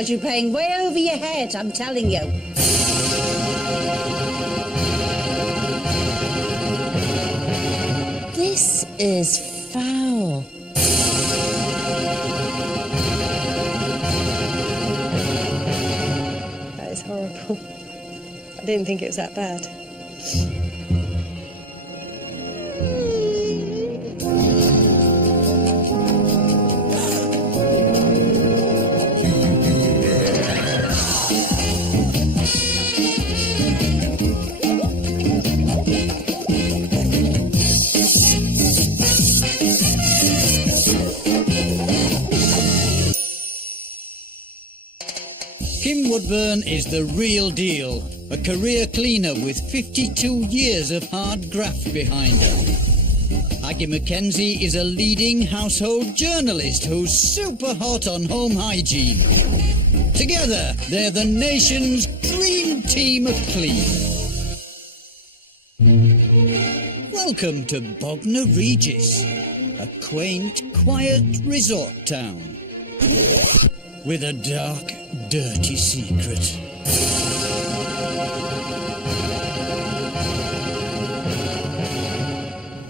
because you're playing way over your head, I'm telling you. This is foul. That is horrible. I didn't think it was that bad. Kim Woodburn is the real deal, a career cleaner with 52 years of hard graft behind her. Aggie Mackenzie is a leading household journalist who's super hot on home hygiene. Together, they're the nation's dream team of clean. Welcome to Bagnor, Regis, a quaint, quiet resort town with a dark, dirty secret.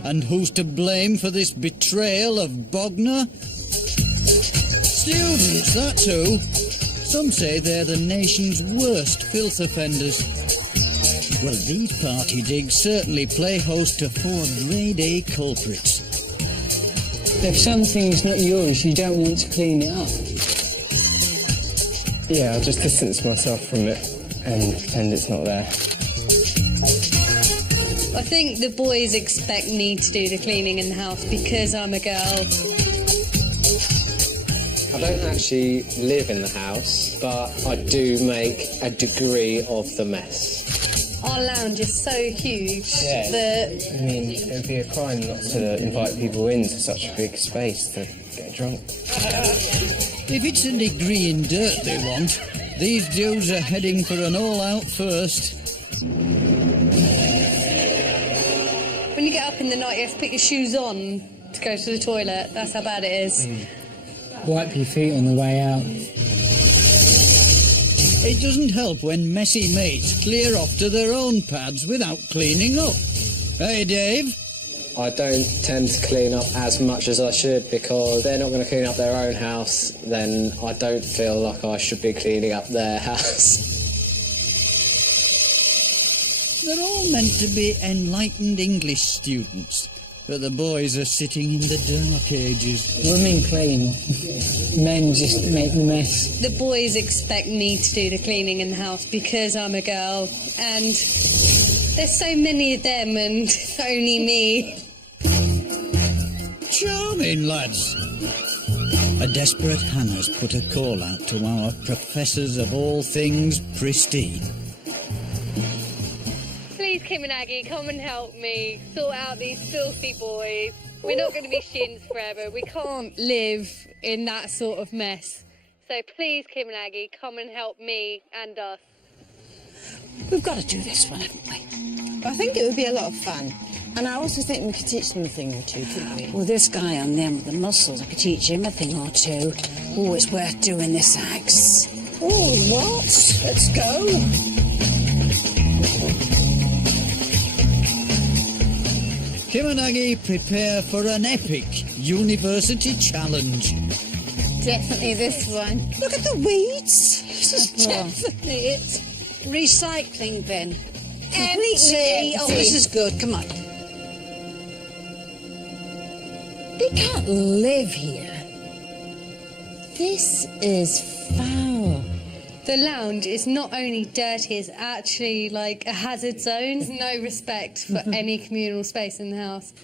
And who's to blame for this betrayal of Bagnor? Students, that's who. Some say they're the nation's worst filth offenders. Well, these party digs certainly play host to 4 grade A culprits. If something's not yours, you don't want to clean it up. Yeah, I'll just distance myself from it and pretend it's not there. I think the boys expect me to do the cleaning in the house because I'm a girl. I don't actually live in the house, but I do make a degree of the mess. Our lounge is so huge that... I mean, it would be a crime not to invite people into such a big space to get drunk. If it's a degree in dirt they want, these dudes are heading for an all-out first. When you get up in the night, you have to put your shoes on to go to the toilet. That's how bad it is. Wipe your feet on the way out. It doesn't help when messy mates clear off to their own pads without cleaning up. Hey, Dave? I don't tend to clean up as much as I should because they're not going to clean up their own house, then I don't feel like I should be cleaning up their house. They're all meant to be enlightened English students, but the boys are sitting in the dark ages. Women clean, men just make the mess. The boys expect me to do the cleaning in the house because I'm a girl, and there's so many of them and only me. Charming, lads. A desperate Hannah's put a call out to our professors of all things pristine. Please, Kim and Aggie, come and help me sort out these filthy boys. We're not going to be shins forever. We can't live in that sort of mess. So please, Kim and Aggie, come and help me and us. We've got to do this one, haven't we? I think it would be a lot of fun. And I also think we could teach them a thing or two, couldn't we? Well, this guy on them with the muscles, I could teach him a thing or two. Oh, it's worth doing this, Axe. Oh, what? Let's go. Kim and Aggie prepare for an epic university challenge. Definitely this one. Look at the weeds. This is definitely it. Recycling bin. Completely Oh, this is good. Come on. They can't live here. This is foul. The lounge is not only dirty, it's actually like a hazard zone. There's no respect for any communal space in the house.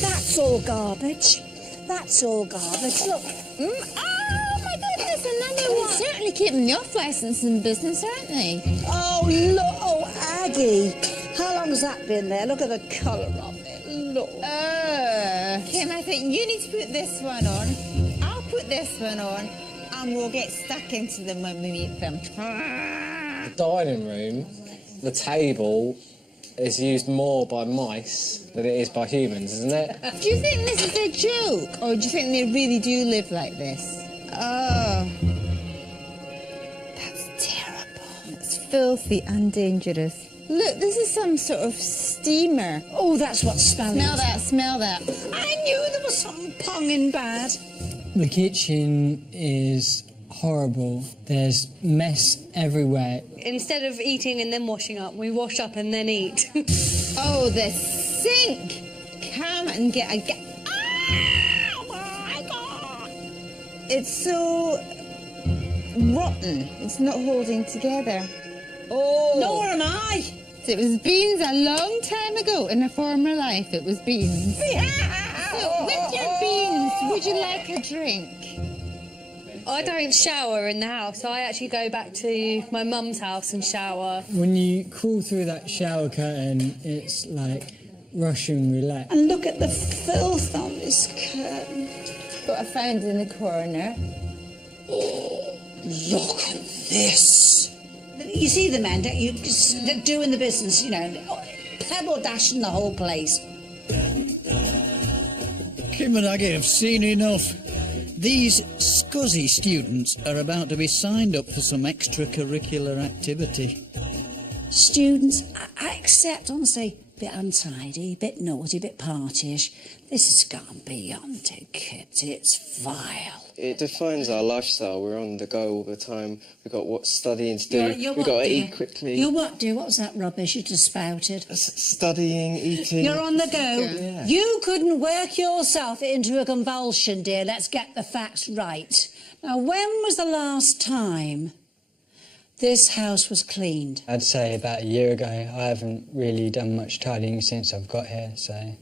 That's all garbage. That's all garbage. Look. Oh my goodness, another one. They're certainly keeping your license in business, aren't they? Oh, look. Oh, Aggie. How long has that been there? Look at the colour of it. Look. Kim, I think you need to put this one on. I'll put this one on, and we'll get stuck into them when we meet them. The dining room, the table, is used more by mice than it is by humans, isn't it? Do you think this is a joke, or do you think they really do live like this? Oh. filthy and dangerous. Look, this is some sort of steamer. Oh, that's what smelling. Smell that, smell that. I knew there was something ponging bad. The kitchen is horrible. There's mess everywhere. Instead of eating and then washing up, we wash up and then eat. Oh, the sink! Come and get a... Oh, my God! It's so rotten. It's not holding together. Oh! Nor am I. It was beans a long time ago. In a former life, it was beans. So, with your beans, would you like a drink? I don't shower in the house. I actually go back to my mum's house and shower. When you crawl through that shower curtain, it's like Russian roulette. And look at the filth on this curtain. What I found in the corner. Look at this. You see the men, don't you? Just doing the business, you know, pebble dashing the whole place. Kim and Aggie have seen enough. These scuzzy students are about to be signed up for some extracurricular activity. Students, I accept, honestly, a bit untidy, a bit naughty, a bit partyish. This has gone beyond it, kids. It's vile. It defines our lifestyle. We're on the go all the time. We've got what studying to do. You're We've got to eat quickly. You what, dear? What was that rubbish you just spouted? Studying, eating. You're on the go. Yeah. You couldn't work yourself into a convulsion, dear. Let's get the facts right. Now, when was the last time this house was cleaned? I'd say about a year ago. I haven't really done much tidying since I've got here, so...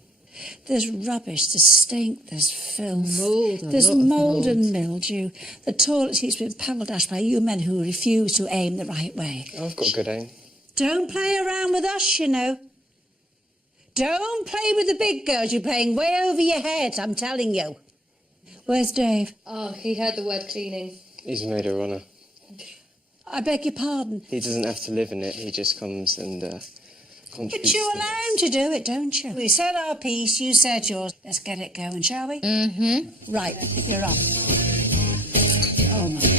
There's rubbish, there's stink, there's filth. Mould, there's mould and mildew. The toilet seat's been pebble dashed by you men who refuse to aim the right way. I've got good aim. Don't play around with us, you know. Don't play with the big girls. You're playing way over your head, I'm telling you. Where's Dave? Oh, he heard the word cleaning. He's made a runner. I beg your pardon. He doesn't have to live in it. He just comes and contributes. But you to allow him to do it, don't you? We said our piece, you said yours. Let's get it going, shall we? Mm-hmm. Right, you're on. Oh, my God.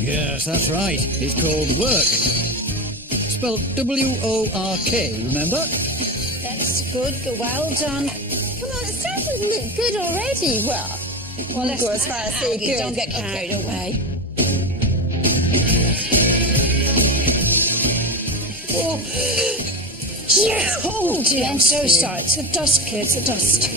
Yes, that's right. It's called work. Spelled W-O-R-K, remember? That's good. Well done. Come on, it's starting to look good already. Well, let's go as far as say good. Don't get carried away. Oh. Oh dear, I'm so sorry. It's the dust, kids, the dust.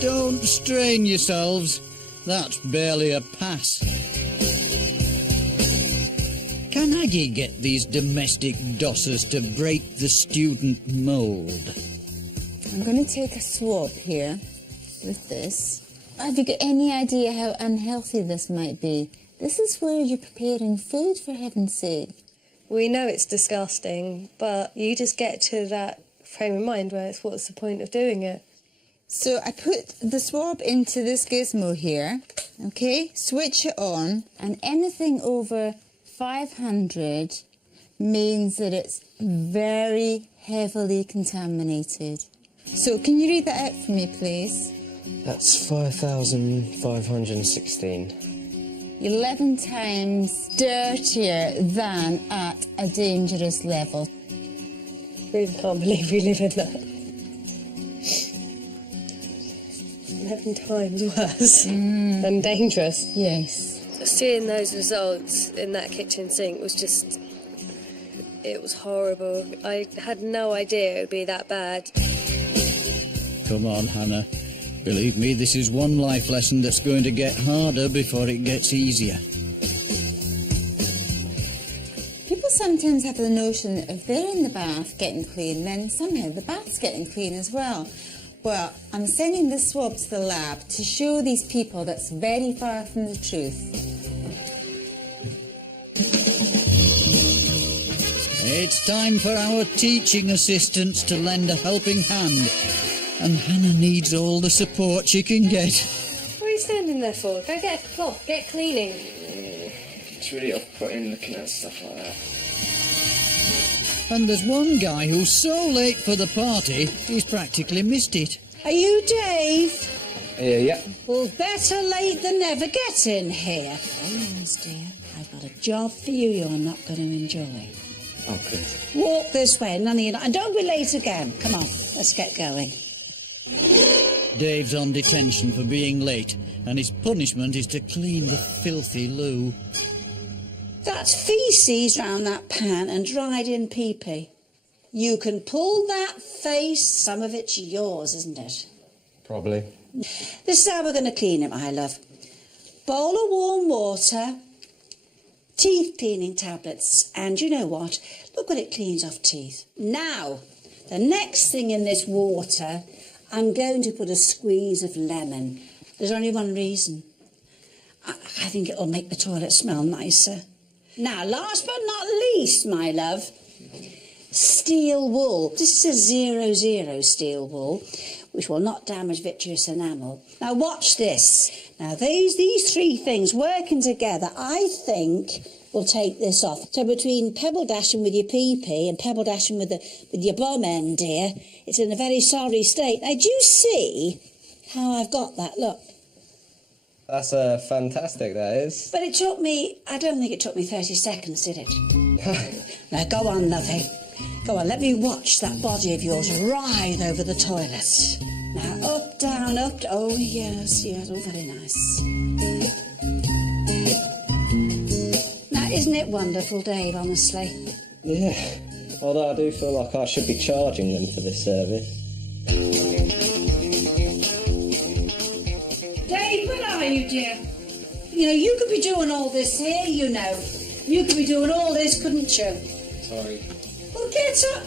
Don't strain yourselves. That's barely a pass. Can Aggie get these domestic dossers to break the student mould? I'm going to take a swab here with this. Have you got any idea how unhealthy this might be? This is where you're preparing food, for heaven's sake. We know it's disgusting, but you just get to that frame of mind where it's what's the point of doing it? So I put the swab into this gizmo here, okay? Switch it on, and anything over 500 means that it's very heavily contaminated. So can you read that out for me, please? That's 5,516. 11 times dirtier than at a dangerous level. Really can't believe we live in that. 11 times worse and dangerous. Yes. Seeing those results in that kitchen sink was just... it was horrible. I had no idea it would be that bad. Come on, Hannah. Believe me, this is one life lesson that's going to get harder before it gets easier. People sometimes have the notion that if they're in the bath getting clean, then somehow the bath's getting clean as well. Well, I'm sending this swab to the lab to show these people that's very far from the truth. It's time for our teaching assistants to lend a helping hand. And Hannah needs all the support she can get. What are you standing there for? Go get a cloth, get cleaning. It's really off-putting looking at stuff like that. And there's one guy who's so late for the party, he's practically missed it. Are you Dave? Yeah. Well, better late than never. Get in here. Very nice, dear. I've got a job for you you're not going to enjoy. Oh, good. Walk this way, none of you. And don't be late again. Come on, let's get going. Dave's on detention for being late, and his punishment is to clean the filthy loo. That's faeces round that pan and dried in pee-pee. You can pull that face, some of it's yours, isn't it? Probably. This is how we're going to clean it, my love. Bowl of warm water, teeth cleaning tablets, and you know what? Look what it cleans off teeth. Now, the next thing in this water, I'm going to put a squeeze of lemon. There's only one reason. I think it'll make the toilet smell nicer. Now, last but not least, my love, steel wool. This is a 00 steel wool, which will not damage vitreous enamel. Now, watch this. Now, these three things working together, I think, will take this off. So between pebble dashing with your pee-pee and pebble dashing with your bum end, dear, it's in a very sorry state. Now, do you see how I've got that? Look. That's fantastic, that is. But it took me, I don't think it took me 30 seconds, did it? Now, go on, lovey. Go on, let me watch that body of yours writhe over the toilet. Now, up, down, up. Oh, yes, oh, very nice. Now, isn't it wonderful, Dave, honestly? Yeah. Although I do feel like I should be charging them for this service. Dave, where are you, dear? You know, you could be doing all this here, you know. You could be doing all this, couldn't you? Sorry. Well, get up.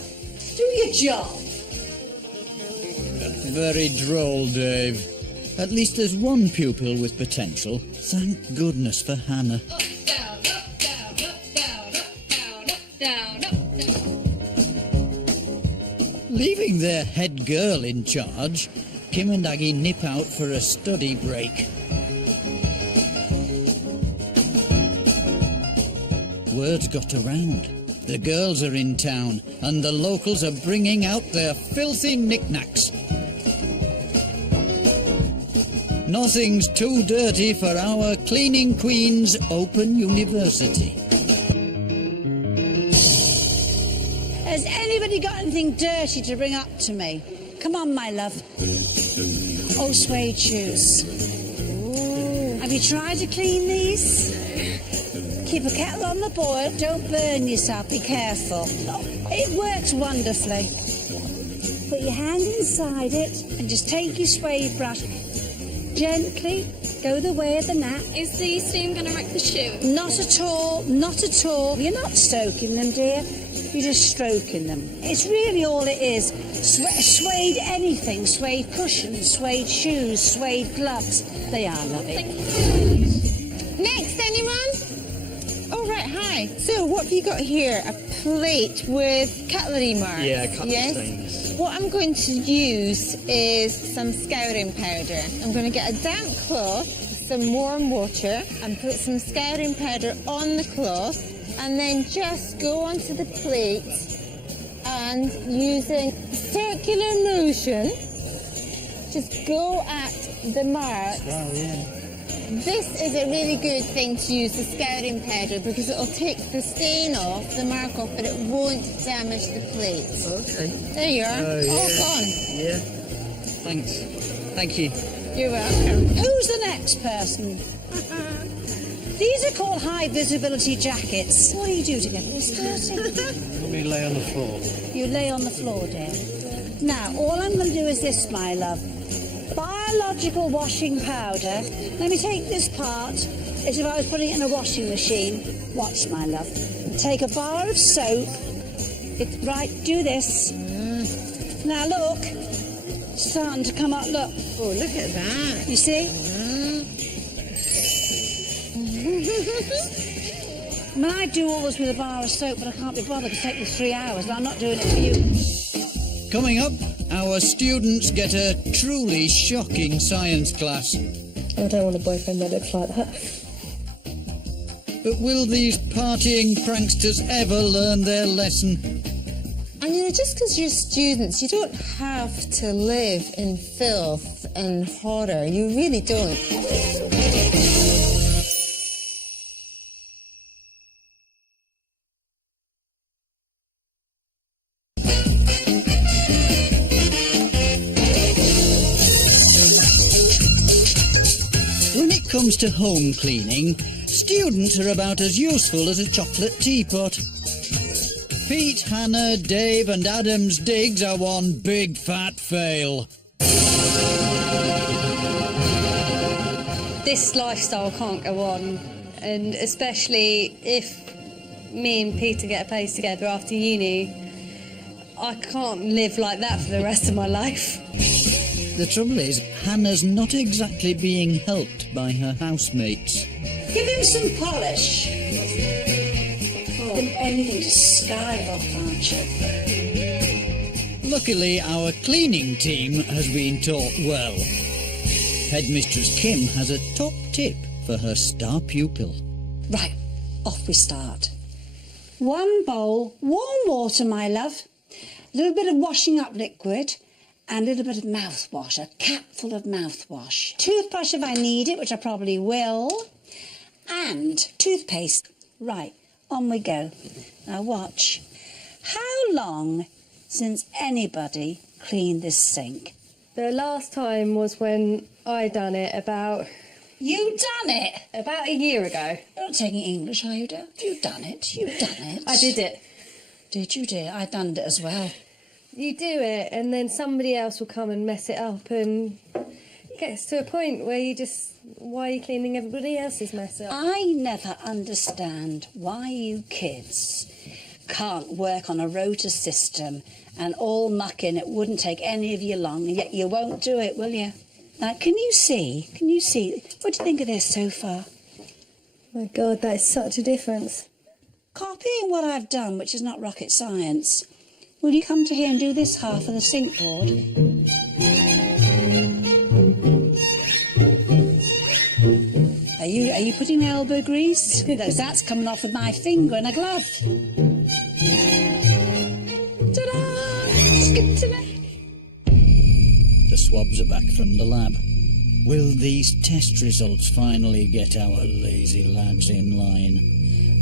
Do your job. Very droll, Dave. At least there's one pupil with potential. Thank goodness for Hannah. Up, down, up, down, up, down, up, down, up, down, up, down. Leaving their head girl in charge, Kim and Aggie nip out for a study break. Word's got around. The girls are in town, and the locals are bringing out their filthy knickknacks. Nothing's too dirty for our Cleaning Queen's Open University. Has anybody got anything dirty to bring up to me? Come on, my love. Oh, suede shoes. Ooh. Have you tried to clean these? Keep a kettle on the boil, don't burn yourself, be careful. It works wonderfully. Put your hand inside it and just take your suede brush. Gently go the way of the gnat. Is the steam going to wreck the shoe? Not at all, not at all. You're not soaking them, dear. You're just stroking them. It's really all it is. Suede anything, suede cushions, suede shoes, suede gloves. They are lovely. Next, anyone? Oh, right, hi. So, what have you got here? A plate with cutlery marks? Yeah, cutlery yes? stains. What I'm going to use is some scouring powder. I'm going to get a damp cloth, some warm water, and put some scouring powder on the cloth, and then just go onto the plate and using circular motion, just go at the marks. Oh, yeah. This is a really good thing to use, the scouring powder, because it'll take the stain off, the mark off, but it won't damage the plate. Okay. There you are. Oh, yeah. All gone. Yeah. Thanks. Thank you. You're welcome. Who's the next person? These are called high visibility jackets. What do you do to get this dirty? Let me lay on the floor. You lay on the floor, dear. Now, all I'm going to do is this, my love. Biological washing powder. Let me take this part as if I was putting it in a washing machine. Watch, my love. Take a bar of soap. Right, do this. Now, look. It's starting to come up, look. Oh, look at that. You see? I mean, I do all this with a bar of soap, but I can't be bothered. It'll take me 3 hours, but I'm not doing it for you. Coming up, our students get a truly shocking science class. I don't want a boyfriend that looks like that. But will these partying pranksters ever learn their lesson? And you know, just because you're students, you don't have to live in filth in horror. You really don't. When it comes to home cleaning, students are about as useful as a chocolate teapot. Pete, Hannah, Dave and Adam's digs are one big fat fail. This lifestyle can't go on, and especially if me and Peter get a place together after uni, I can't live like that for the rest of my life. The trouble is, Hannah's not exactly being helped by her housemates. Give him some polish. Oh, anything to skive off, aren't you? Luckily, our cleaning team has been taught well. Headmistress Kim has a top tip for her star pupil. Right, off we start. 1 bowl, warm water, my love. A little bit of washing up liquid and a little bit of mouthwash, a capful of mouthwash. Toothbrush if I need it, which I probably will. And toothpaste. Right, on we go. Now watch. How long since anybody cleaned this sink? The last time was when I done it about You done it? a year ago. You're not taking English, are you, Dad? You've done it. You've done it. I did it. Did you, dear? I done it as well. You do it, and then somebody else will come and mess it up, and it gets to a point where you just, why are you cleaning everybody else's mess up? I never understand why you kids can't work on a rota system and all muck in. It wouldn't take any of you long, and yet you won't do it, will you? Now, can you see? Can you see? What do you think of this so far? My God, that is such a difference. Copying what I've done, which is not rocket science. Will you come to here and do this half of the sink board? Are you putting elbow grease? That's coming off with my finger in a glove. Ta-da! Skip to me. The swabs are back from the lab. Will these test results finally get our lazy lads in line?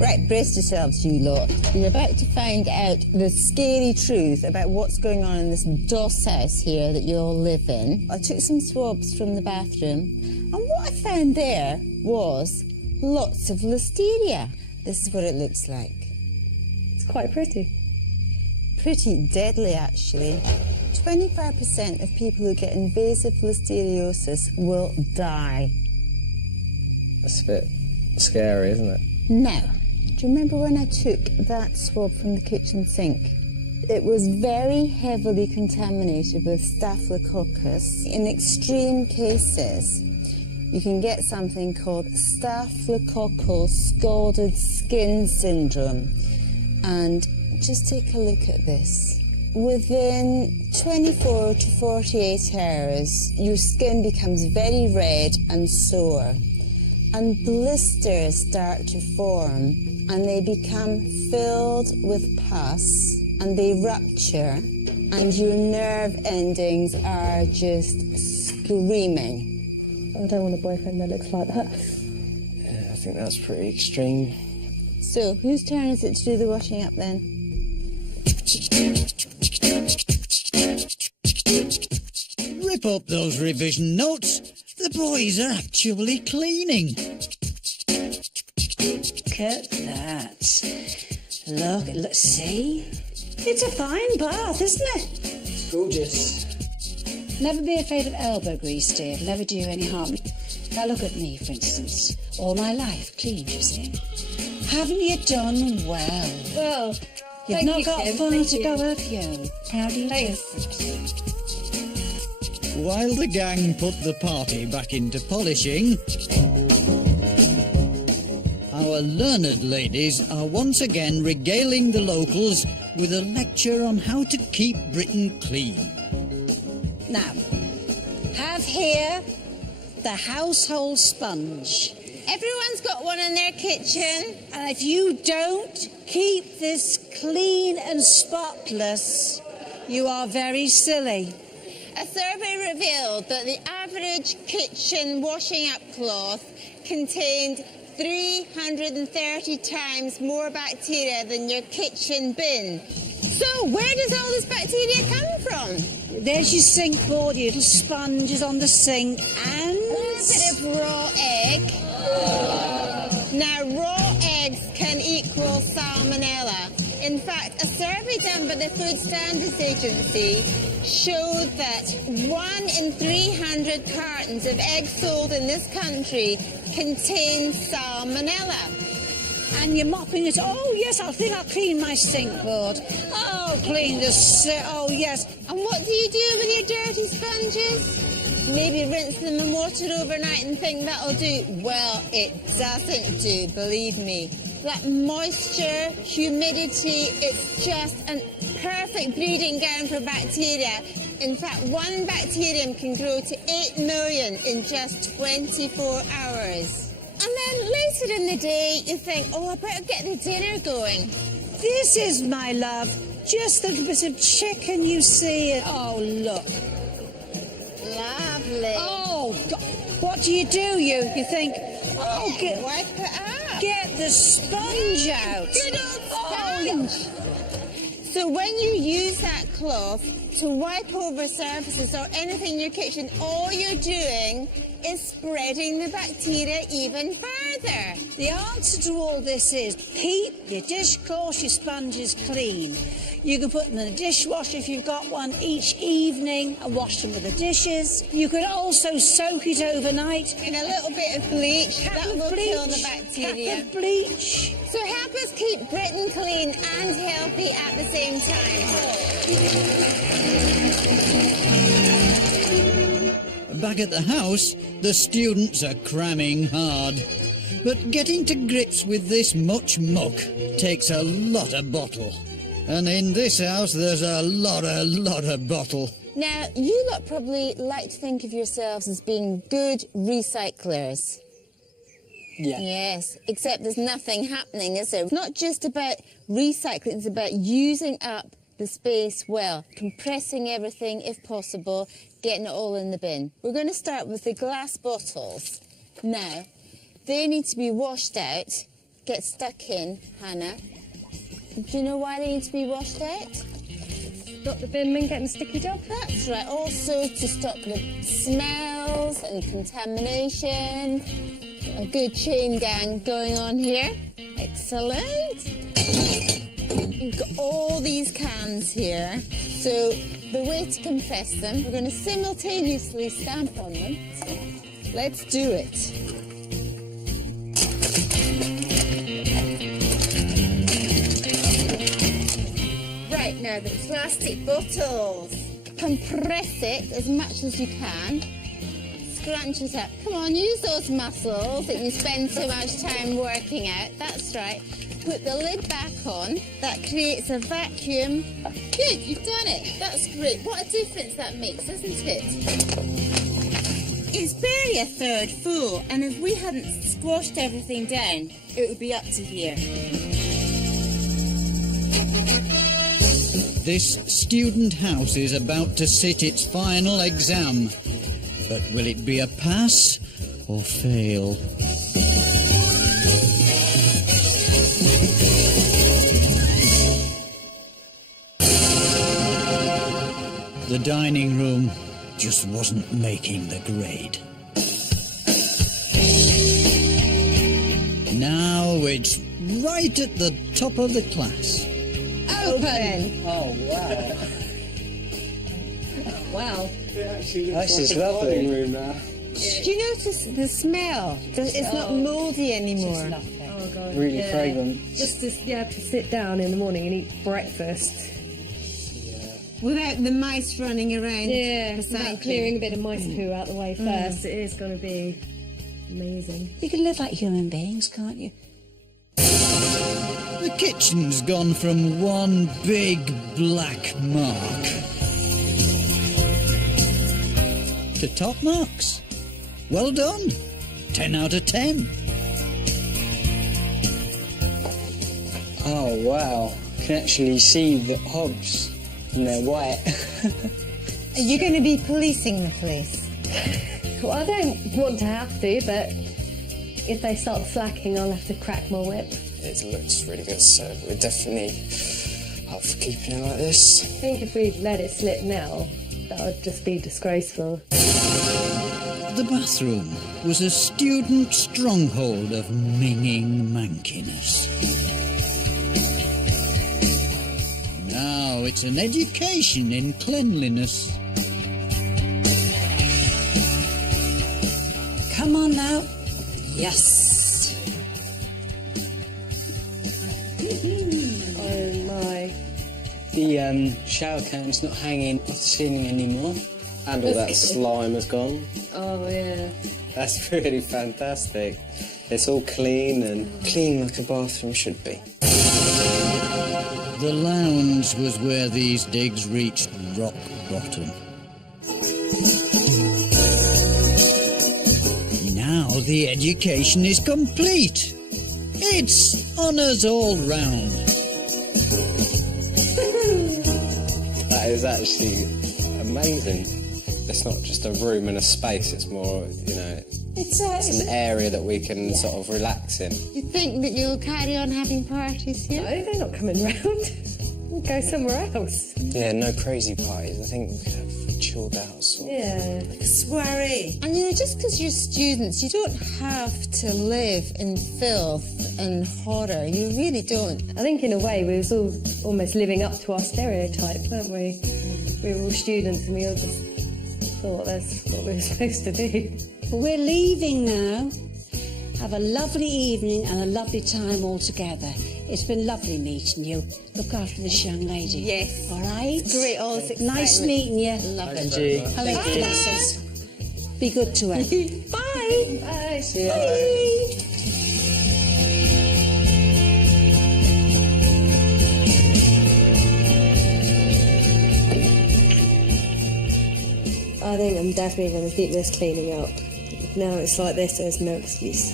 Right, brace yourselves, you lot. You're about to find out the scary truth about what's going on in this DOS house here that you all live in. I took some swabs from the bathroom, and what I found there was lots of listeria. This is what it looks like. It's quite pretty. Pretty deadly, actually. 25% of people who get invasive listeriosis will die. That's a bit scary, isn't it? Now, do you remember when I took that swab from the kitchen sink? It was very heavily contaminated with Staphylococcus. In extreme cases, you can get something called staphylococcal scalded skin syndrome. And just take a look at this. Within 24 to 48 hours, your skin becomes very red and sore, and blisters start to form, and they become filled with pus, and they rupture, and your nerve endings are just screaming. I don't want a boyfriend that looks like that. Yeah, I think that's pretty extreme. So, whose turn is it to do the washing up then? Rip up those revision notes. The boys are actually cleaning. Look at that. Look, see? It's a fine bath, isn't it? It's gorgeous. Never be afraid of elbow grease, dear. It'll never do you any harm. Now look at me, for instance. All my life clean, you see. Haven't you done well? Well, You've thank not you, got Kim. far Thank to you. go, have you? Proud of you. Thanks. While the gang put the party back into polishing, our learned ladies are once again regaling the locals with a lecture on how to keep Britain clean. Now, have here the household sponge. Everyone's got one in their kitchen. And if you don't keep this clean and spotless, you are very silly. A survey revealed that the average kitchen washing up cloth contained 330 times more bacteria than your kitchen bin. So where does all this bacteria come from? There's your sink board, your little sponges on the sink, and A bit of raw egg. Now, raw eggs can equal salmonella. In fact, a survey done by the Food Standards Agency showed that 1 in 300 cartons of eggs sold in this country contains salmonella. and you're mopping it. Oh, yes, I think I'll clean my sink board. Oh, clean the oh, yes. And what do you do with your dirty sponges? Maybe rinse them in water overnight and think that'll do. Well, it doesn't do, believe me. That moisture, humidity, it's just a perfect breeding ground for bacteria. In fact, one bacterium can grow to 8 million in just 24 hours. And then later in the day, you think, oh, I better get the dinner going. This is, my love, just a little bit of chicken, you see. Oh, look. Lovely. Oh, God. What do? You think, oh, wipe it up. Get the sponge out. Good old sponge. So when you use that cloth to wipe over surfaces or anything in your kitchen, all you're doing is spreading the bacteria even further. The answer to all this is keep your dishcloths, your sponges clean. You can put them in the dishwasher if you've got one each evening and wash them with the dishes. You can also soak it overnight in a little bit of bleach. That will kill the bacteria. Cup of bleach. So help us keep Britain clean and healthy at the same time. Back at the house, the students are cramming hard. But getting to grips with this much muck takes a lot of bottle. And in this house, there's a lot of bottle. Now, you lot probably like to think of yourselves as being good recyclers. Yeah. Yes, except there's nothing happening, is there? It's not just about recycling, it's about using up the space well, compressing everything if possible, getting it all in the bin. We're going to start with the glass bottles. Now, they need to be washed out, get stuck in, Hannah. Do you know why they need to be washed out? Stop the bin men getting sticky job? That's right. Also to stop the smells and contamination. A good chain gang going on here. Excellent. You've got all these cans here. So the way to compress them, we're going to simultaneously stamp on them. Let's do it. Right, now the plastic bottles. Compress it as much as you can. Scrunch it up. Come on, use those muscles that you spend so much time working out. That's right. Put the lid back on. That creates a vacuum. Good, you've done it. That's great. What a difference that makes, isn't it? It's barely a third full, and if we hadn't squashed everything down, it would be up to here. This student house is about to sit its final exam. But will it be a pass or fail? The dining room just wasn't making the grade. Now it's right at the top of the class. Open! Oh, wow. Wow. This is lovely. Room now. Do you notice the smell? It's not mouldy anymore. Oh, God. Really fragrant. Just to sit down in the morning and eat breakfast. Without the mice running around. Yeah, beside without you. clearing a bit of mice poo out the way first. It is going to be amazing. You can live like human beings, can't you? The kitchen's gone from one big black mark to top marks. Well done. 10 out of 10. Oh, wow. You can actually see the hobs and they're white. Are you going to be policing the place? Well, I don't want to have to, but if they start slacking, I'll have to crack my whip. It looks really good, so we're definitely up for keeping it like this. I think if we let it slip now, that would just be disgraceful. The bathroom was a student stronghold of minging mankiness. Now it's an education in cleanliness. Come on now. Yes. Oh my. The shower curtain's not hanging off the ceiling anymore. And all that slime has gone. Oh yeah. That's really fantastic. It's all clean and Clean like a bathroom should be. The lounge was where these digs reached rock bottom. Now the education is complete. It's honours all round. that is actually amazing. It's not just a room and a space, it's more, you know, it's an area that we can sort of relax in. You think that you'll carry on having parties here? No, they're not coming round. We'll go somewhere else. Yeah, no crazy parties. I think we could have chilled out sort of. Yeah. Sweary. And you know, just because you're students, you don't have to live in filth and horror. You really don't. I think in a way we was all almost living up to our stereotype, weren't we? We were all students and we all just thought that's what we were supposed to do. We're leaving now. Have a lovely evening and a lovely time all together. It's been lovely meeting you. Look after this young lady. Yes. All right? Great, all this Nice excitement. meeting you. Love it. Hello, bless us. Be good to her. Bye. Bye. Bye. I think I'm definitely going to keep this cleaning up. Now it's like this, there's no excuse.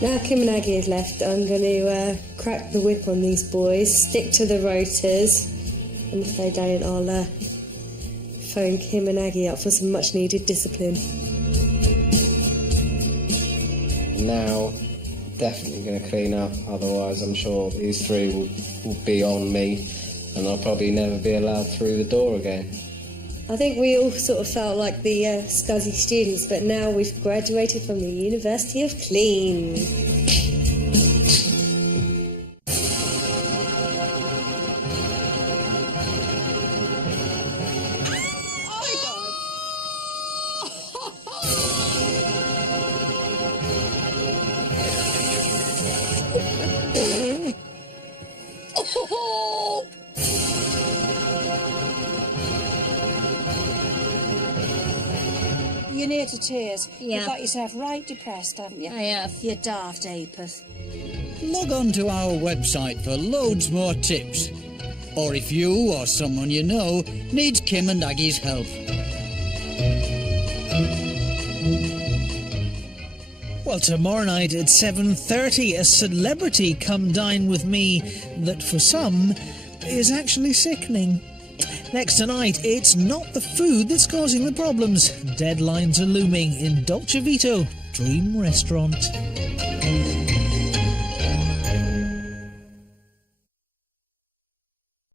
Now Kim and Aggie has left, I'm going to crack the whip on these boys, stick to the rotors, and if they don't, I'll phone Kim and Aggie up for some much needed discipline. Now, definitely going to clean up, otherwise I'm sure these three will be on me and I'll probably never be allowed through the door again. I think we all sort of felt like the scuzzy students, but now we've graduated from the University of Clean. You're near to tears. Yeah. You've got yourself right depressed, haven't you? I have. You daft apeth. Log on to our website for loads more tips. Or if you or someone you know needs Kim and Aggie's help. Well, tomorrow night at 7:30, a celebrity come dine with me that for some is actually sickening. Next tonight, it's not the food that's causing the problems. Deadlines are looming in Dolce Vito Dream Restaurant.